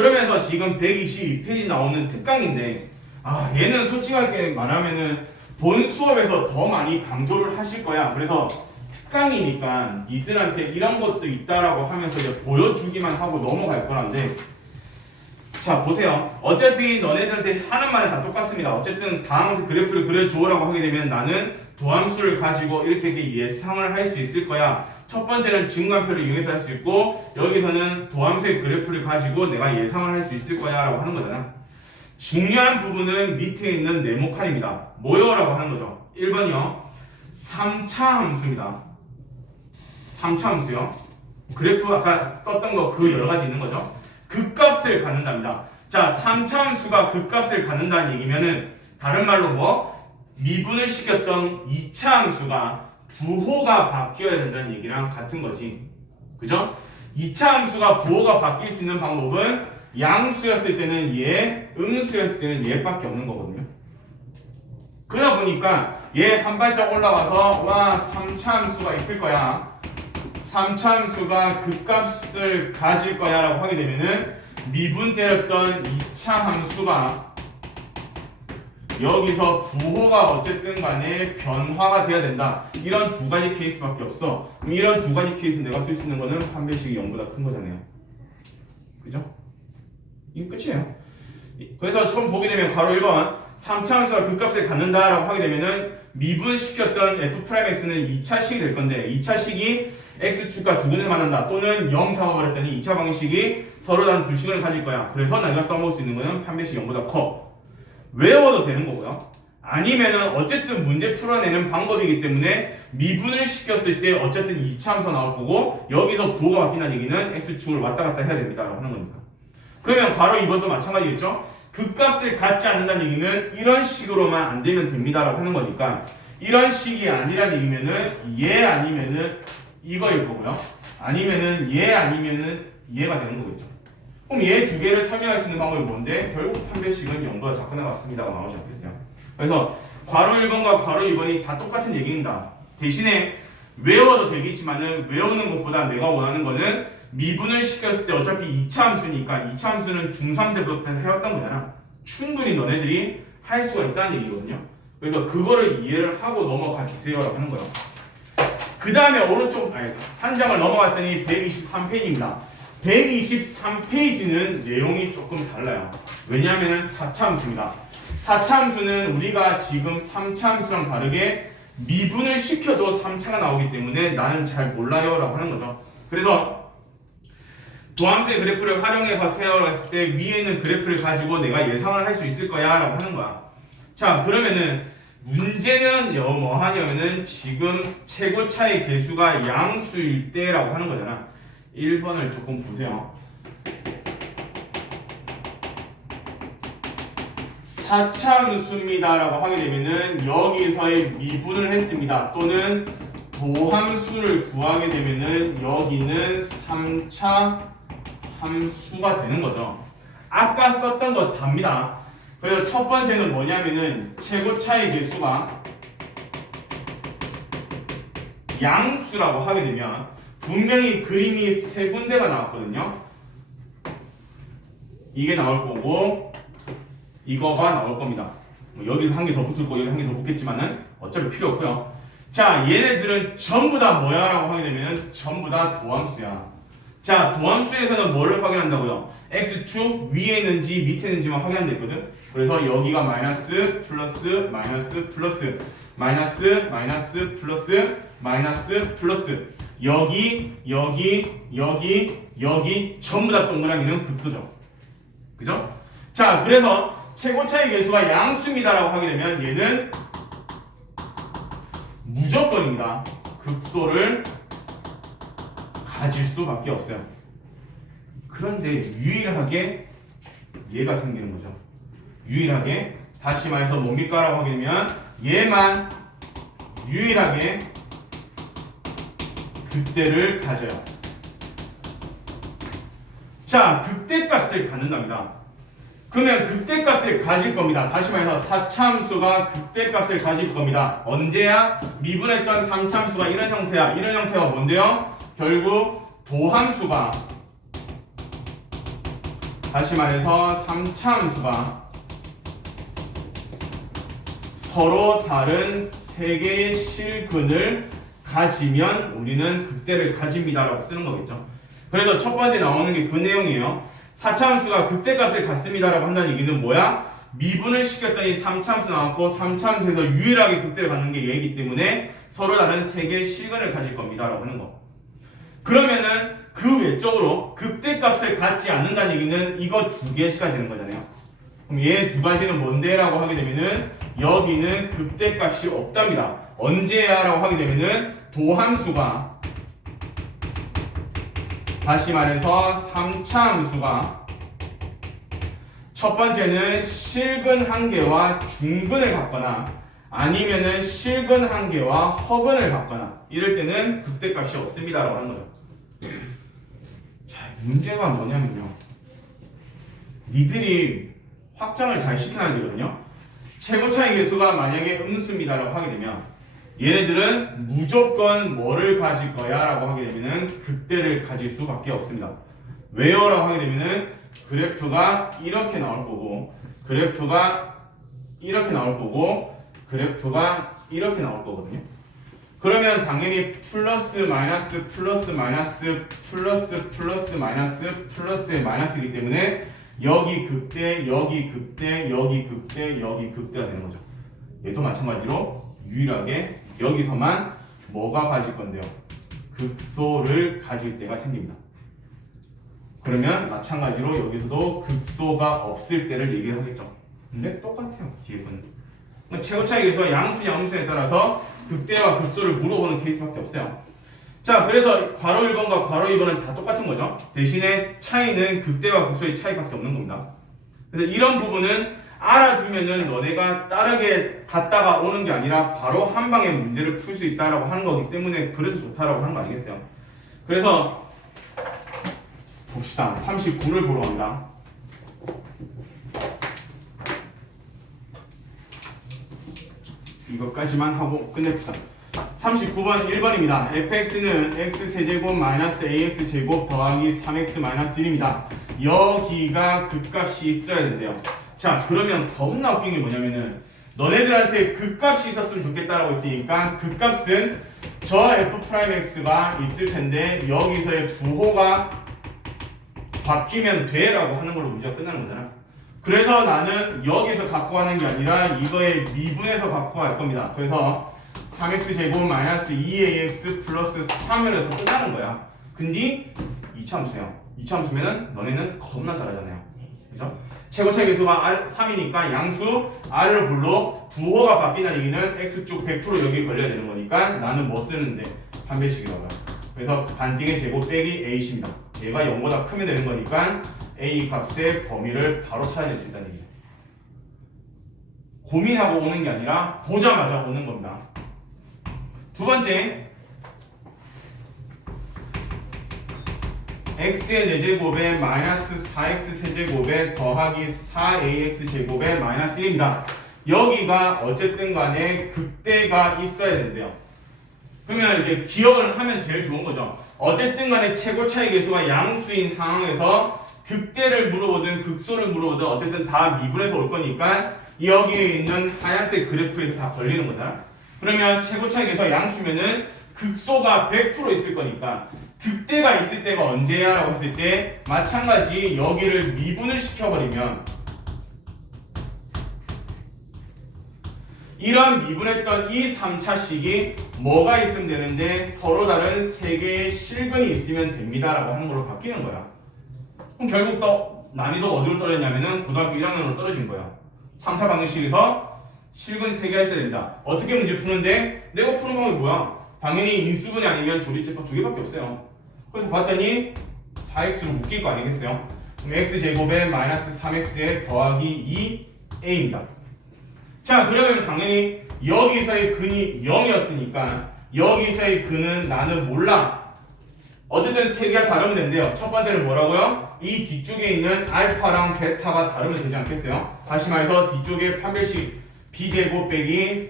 그러면서 지금 122페이지 나오는 특강인데 얘는 솔직하게 말하면은 본 수업에서 더 많이 강조를 하실 거야. 그래서 특강이니까 니들한테 이런 것도 있다라고 하면서 이제 보여주기만 하고 넘어갈 거란데, 자 보세요. 어차피 너네들한테 하는 말은 다 똑같습니다. 어쨌든 다항수 그래프를 그려줘라고 하게 되면 나는 도함수를 가지고 이렇게 예상을 할 수 있을 거야. 첫 번째는 증관표를 이용해서 할 수 있고, 여기서는 도함수의 그래프를 가지고 내가 예상을 할 수 있을 거야 라고 하는 거잖아. 중요한 부분은 밑에 있는 네모칸입니다. 뭐요? 라고 하는 거죠. 1번이요 3차 함수입니다. 3차 함수요. 그래프 아까 썼던 거 그 여러 가지 있는 거죠. 극값을 갖는답니다. 자, 3차 함수가 극값을 갖는다는 얘기면은 다른 말로 미분을 시켰던 2차 함수가 부호가 바뀌어야 된다는 얘기랑 같은 거지. 그죠? 2차 함수가 부호가 바뀔 수 있는 방법은 양수였을 때는 얘, 음수였을 때는 얘밖에 없는 거거든요. 그러다 보니까 얘 한 발짝 올라와서 3차 함수가 있을 거야. 3차 함수가 극값을 가질 거야 라고 하게 되면은 미분 때렸던 2차 함수가 여기서 부호가 어쨌든 간에 변화가 돼야 된다. 이런 두 가지 케이스밖에 없어. 그럼 이런 두 가지 케이스 내가 쓸 수 있는 거는 판별식이 0보다 큰 거잖아요. 그죠? 이게 끝이에요. 그래서 처음 보게 되면 바로 1번 3차 함수가 극값을 갖는다 라고 하게 되면은 미분시켰던 f'x는 2차식이 될 건데 2차식이 x축과 두 군을 만난다 또는 0 잡아버렸더니 2차 방식이 서로 다른 두 식을 가질 거야. 그래서 내가 써먹을 수 있는 거는 판별식 0보다 커. 외워도 되는 거고요. 아니면은 어쨌든 문제 풀어내는 방법이기 때문에 미분을 시켰을 때 어쨌든 2차 함수가 나올 거고 여기서 부호가 바뀐다는 얘기는 x축을 왔다 갔다 해야 됩니다 라고 하는 거니까. 그러면 바로 2번도 마찬가지겠죠. 극값을 갖지 않는다는 얘기는 이런 식으로만 안 되면 됩니다 라고 하는 거니까 이런 식이 아니라는 얘기면은 얘 아니면은 이거일 거고요. 아니면은 얘 아니면은 얘가 되는 거겠죠. 그럼 얘 두 개를 설명할 수 있는 방법이 뭔데? 결국 판별식은 0보다 작거나 같습니다가 나오지 않겠어요. 그래서 괄호 1번과 괄호 2번이 다 똑같은 얘기입니다. 대신에 외워도 되겠지만은 외우는 것보다 내가 원하는 거는 미분을 시켰을 때 어차피 2차 함수니까 2차 함수는 중3 때부터 해왔던 거잖아. 충분히 너네들이 할 수가 있다는 얘기거든요. 그래서 그거를 이해를 하고 넘어가 주세요라고 하는 거예요. 그 다음에 오른쪽 한 장을 넘어갔더니 123페이지입니다. 123페이지는 내용이 조금 달라요. 왜냐하면 4차 함수입니다. 4차 함수는 우리가 지금 3차 함수랑 다르게 미분을 시켜도 3차가 나오기 때문에 나는 잘 몰라요 라고 하는 거죠. 그래서 도함수의 그래프를 활용해 봤을 때 위에 있는 그래프를 가지고 내가 예상을 할 수 있을 거야 라고 하는 거야. 자, 그러면은 문제는 뭐 하냐면은 지금 최고차의 개수가 양수일 때라고 하는 거잖아. 1번을 조금 보세요. 4차 함수입니다 라고 하게 되면은 여기서의 미분을 했습니다. 또는 도함수를 구하게 되면은 여기는 3차 함수가 되는 거죠. 아까 썼던 거 답니다. 그래서 첫 번째는 뭐냐면은 최고차의 개수가 양수라고 하게 되면 분명히 그림이 세 군데가 나왔거든요. 이게 나올 거고 이거가 나올 겁니다. 여기서 한 개 더 붙을 거고 여기 한 개 더 붙겠지만은 어차피 필요 없고요. 자, 얘네들은 전부 다 뭐야 라고 하게 되면 전부 다 도함수야. 자, 도함수에서는 뭐를 확인한다고요? x축 위에 있는지 밑에 있는지만 확인한다 했거든. 그래서 여기가 마이너스 플러스 마이너스 플러스 마이너스 마이너스 플러스 마이너스 플러스 여기 전부 다 동그라미는 극소죠. 그죠? 자, 그래서 최고차의 개수가 양수입니다라고 하게 되면 얘는 무조건입니다. 극소를 가질 수밖에 없어요. 그런데 유일하게 얘가 생기는 거죠. 유일하게 다시 말해서 뭡니까? 라고 하게 되면 얘만 유일하게 극대를 가져요. 자, 극대값을 갖는답니다. 그러면 극대값을 가질 겁니다. 다시 말해서 4차 함수가 극대값을 가질 겁니다. 언제야? 미분했던 3차 함수가 이런 형태야. 이런 형태가 뭔데요? 결국 도함수가 다시 말해서 3차 함수가 서로 다른 세 개의 실근을 가지면 우리는 극대를 가집니다라고 쓰는 거겠죠. 그래서 첫 번째 나오는 게 그 내용이에요. 4차 함수가 극대값을 갖습니다라고 한다는 얘기는 뭐야? 미분을 시켰더니 3차 함수 나왔고 3차 함수에서 유일하게 극대를 갖는 게 얘이기 때문에 서로 다른 세 개의 실근을 가질 겁니다라고 하는 거. 그러면은 그 외적으로 극대값을 갖지 않는다는 얘기는 이거 두 개씩가 되는 거잖아요. 그럼 얘 두 가지는 뭔데? 라고 하게 되면은 여기는 극대값이 없답니다. 언제야? 라고 하게 되면은 도함수가 다시 말해서 3차 함수가 첫 번째는 실근 한 개와 중근을 갖거나 아니면은 실근 한 개와 허근을 갖거나 이럴 때는 극대값이 없습니다 라고 하는 거죠. 자, 문제가 뭐냐면요, 니들이 확장을 잘 시켜야 되거든요. 최고차의 개수가 만약에 음수입니다 라고 하게 되면 얘네들은 무조건 뭐를 가질 거야 라고 하게 되면은 극대를 가질 수밖에 없습니다. 왜요? 라고 하게 되면은 그래프가 이렇게 나올 거고 그래프가 이렇게 나올 거고 그래프가 이렇게 나올 거거든요. 그러면 당연히 플러스 마이너스 플러스 마이너스 플러스 플러스 마이너스 플러스의 마이너스이기 때문에 여기 극대 여기 극대 여기 극대 여기 극대가 되는 거죠. 얘도 마찬가지로 유일하게 여기서만 뭐가 가질 건데요? 극소를 가질 때가 생깁니다. 그러면 마찬가지로 여기서도 극소가 없을 때를 얘기를 하겠죠. 근데 똑같아요. 뒤에 거는. 최고차의 개수와 양수냐 음수에 따라서 극대와 극소를 물어보는 케이스밖에 없어요. 자, 그래서 괄호 1번과 괄호 2번은 다 똑같은 거죠. 대신에 차이는 극대와 극소의 차이밖에 없는 겁니다. 그래서 이런 부분은 알아두면은 너네가 다르게 갔다가 오는 게 아니라 바로 한 방에 문제를 풀 수 있다라고 하는 거기 때문에 그래서 좋다라고 하는 거 아니겠어요? 그래서 봅시다. 39를 보러 갑니다. 이것까지만 하고 끝냅시다. 39번 1번입니다. fx는 x세제곱 마이너스 ax제곱 더하기 3x 마이너스 1입니다. 여기가 극값이 있어야 된대요. 자, 그러면 겁나 웃긴 게 뭐냐면은 너네들한테 극값이 있었으면 좋겠다라고 했으니까 극값은 저 f'x가 있을 텐데 여기서의 부호가 바뀌면 돼 라고 하는 걸로 문제가 끝나는 거잖아. 그래서 나는 여기서 갖고 하는 게 아니라 이거의 미분에서 갖고 갈 겁니다. 그래서 3x제곱 마이너스 2ax 플러스 3이라서 끝나는 거야. 근데 2차 함수예요. 2차 함수면은 너네는 겁나 잘하잖아요. 그죠? 최고차의 개수가 3이니까 양수 R을 불러 부호가 바뀐다는 얘기는 x축 100% 여기 걸려야 되는 거니까 나는 뭐 쓰는데 판별식이라고요. 그래서 반띵의 제곱 빼기 a입니다. 얘가 0보다 크면 되는 거니까 a 값의 범위를 바로 찾아낼 수 있다는 얘기죠. 고민하고 오는 게 아니라 보자마자 오는 겁니다. 두 번째, x의 4제곱에 마이너스 4x 세제곱에 더하기 4ax 제곱에 마이너스 1입니다. 여기가 어쨌든 간에 극대가 있어야 된대요. 그러면 이제 기억을 하면 제일 좋은 거죠. 어쨌든 간에 최고차의 개수가 양수인 상황에서 극대를 물어보든 극소를 물어보든 어쨌든 다 미분해서 올 거니까 여기에 있는 하얀색 그래프에서 다 걸리는 거잖아. 그러면 최고차의 개수가 양수면은 극소가 100% 있을 거니까 극대가 있을 때가 언제야? 라고 했을 때 마찬가지 여기를 미분을 시켜버리면 이런 미분했던 이 3차식이 뭐가 있으면 되는데 서로 다른 세 개의 실근이 있으면 됩니다 라고 하는 걸로 바뀌는 거야. 그럼 결국 또 난이도가 어디로 떨어졌냐면은 고등학교 1학년으로 떨어진 거야. 3차 방정식에서 실근 3개가 있어야 된다. 어떻게 문제 푸는데 내가 푸는 방법이 뭐야? 당연히 인수분해 아니면 조립제법 2개밖에 없어요. 그래서 봤더니 4x로 묶일 거 아니겠어요? 그럼 x제곱에 마이너스 3x에 더하기 2a입니다. 자, 그러면 당연히 여기서의 근이 0이었으니까 여기서의 근은 나는 몰라. 어쨌든 세 개가 다르면 된대요. 첫 번째는 뭐라고요? 이 뒤쪽에 있는 알파랑 베타가 다르면 되지 않겠어요? 다시 말해서 뒤쪽에 판별식 b제곱 빼기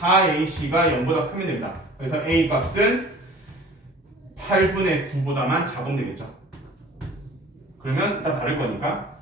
4ac가 0보다 크면 됩니다. 그래서 a 값은 8분의 9보다만 작으면 되겠죠. 그러면 다 다를 거니까.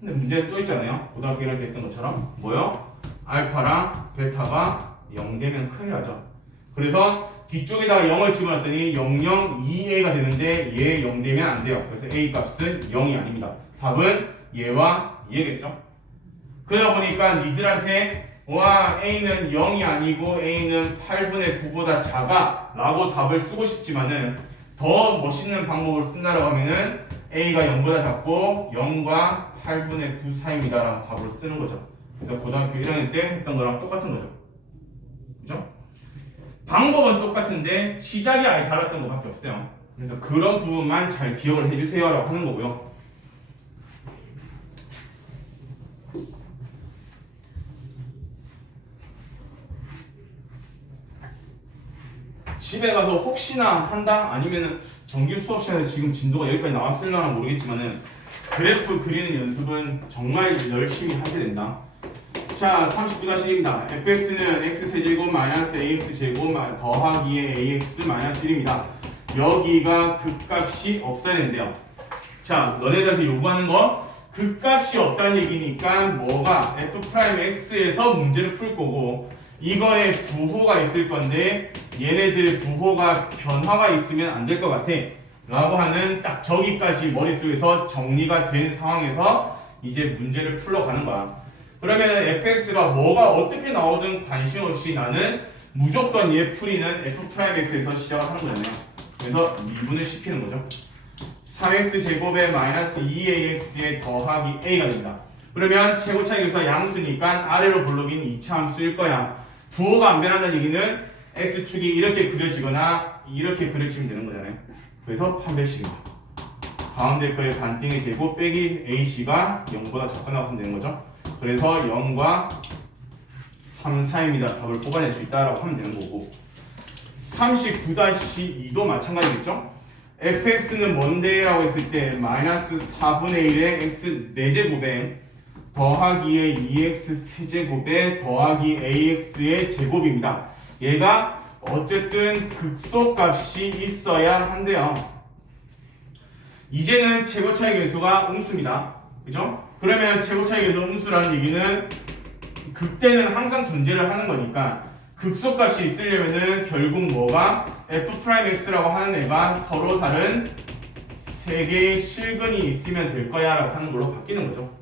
근데 문제는 또 있잖아요. 고등학교 1학년 때 했던 것처럼 뭐요? 알파랑 베타가 0 되면 큰일 나죠. 그래서 뒤쪽에다가 0을 집어넣었더니 002a가 되는데 얘 0 되면 안 돼요. 그래서 a 값은 0이 아닙니다. 답은 얘와 얘겠죠. 그러다 보니까 니들한테 와 a는 0이 아니고 a는 8분의 9보다 작아 라고 답을 쓰고 싶지만은 더 멋있는 방법을 쓴다라고 하면은 a가 0보다 작고 0과 8분의 9 사이입니다 라고 답을 쓰는 거죠. 그래서 고등학교 1학년 때 했던 거랑 똑같은 거죠. 그죠? 방법은 똑같은데 시작이 아예 달랐던 것밖에 없어요. 그래서 그런 부분만 잘 기억을 해주세요 라고 하는 거고요. 집에 가서 혹시나 한다? 아니면은 정규 수업 시간에 지금 진도가 여기까지 나왔을려나 모르겠지만은 그래프 그리는 연습은 정말 열심히 하게 된다. 자, 39-1입니다. fx는 x세제곱 마이너스 ax제곱 더하기의 ax 마이너스 1입니다. 여기가 극값이 없어야 된대요. 자, 너네들한테 요구하는 거 극값이 없다는 얘기니까 뭐가 f'x에서 문제를 풀 거고 이거에 부호가 있을 건데 얘네들 부호가 변화가 있으면 안 될 것 같아 라고 하는 딱 저기까지 머릿속에서 정리가 된 상황에서 이제 문제를 풀러가는 거야. 그러면 fx가 뭐가 어떻게 나오든 관심 없이 나는 무조건 얘 풀이는 f'x에서 시작을 하는 거잖아요. 그래서 미분을 시키는 거죠. 3x제곱에 마이너스 2ax에 더하기 a가 됩니다. 그러면 최고차이에서 양수니까 아래로 볼록인 2차 함수일 거야. 부호가 안 변한다는 얘기는 x축이 이렇게 그려지거나 이렇게 그려지면 되는 거잖아요. 그래서 판별식입니다. 가운데 거의 반띵의 제곱 빼기 ac가 0보다 작거나 같으면 되는 거죠. 그래서 0과 3 사이입니다. 답을 뽑아낼 수 있다라고 하면 되는 거고 39-2도 마찬가지겠죠. fx는 뭔데? 라고 했을 때 마이너스 4분의 1의 x 4제곱에 더하기의 2x 세제곱에 더하기 ax의 제곱입니다. 얘가 어쨌든 극소값이 있어야 한대요. 이제는 최고차이 계수가 음수입니다. 그죠? 그러면 최고차이 계수 음수라는 얘기는 극대는 항상 존재를 하는 거니까 극소값이 있으려면은 결국 뭐가 f'x라고 하는 애가 서로 다른 세 개의 실근이 있으면 될 거야 라고 하는 걸로 바뀌는 거죠.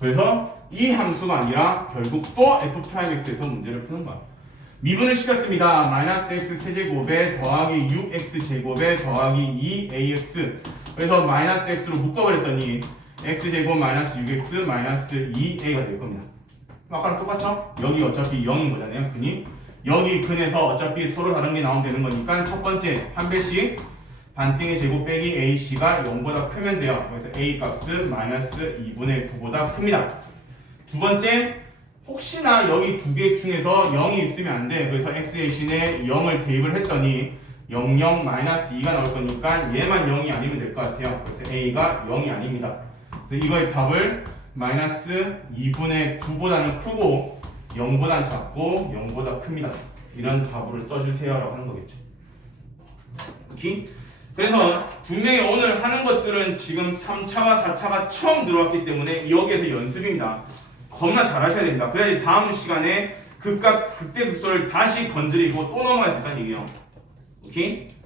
그래서 이 함수가 아니라 결국 또 f'x에서 문제를 푸는 거야. 미분을 시켰습니다. 마이너스 x 세제곱에 더하기 6x 제곱에 더하기 2ax. 그래서 마이너스 x로 묶어버렸더니 x제곱 마이너스 6x 마이너스 2a가 될 겁니다. 아까랑 똑같죠? 여기 어차피 0인 거잖아요. 근이 여기 근에서 어차피 서로 다른 게 나오면 되는 거니까 첫 번째 한 배씩 반띵의 제곱 빼기 ac가 0보다 크면 돼요. 그래서 a 값은 마이너스 2분의 9보다 큽니다. 두 번째 혹시나 여기 두 개 중에서 0이 있으면 안 돼. 그래서 x 대신에 0을 대입을 했더니 00 마이너스 2가 나올 거니까 얘만 0이 아니면 될 것 같아요. 그래서 a가 0이 아닙니다. 그래서 이거의 답을 마이너스 2분의 9보다는 크고 0보다는 작고 0보다 큽니다. 이런 답을 써주세요 라고 하는 거겠죠. 오케이? 그래서 분명히 오늘 하는 것들은 지금 3차와 4차가 처음 들어왔기 때문에 여기에서 연습입니다. 겁나 잘 하셔야 됩니다. 그래야지 다음 시간에 극대 극소를 다시 건드리고 또 넘어갈 수 있다는 얘기예요. 오케이?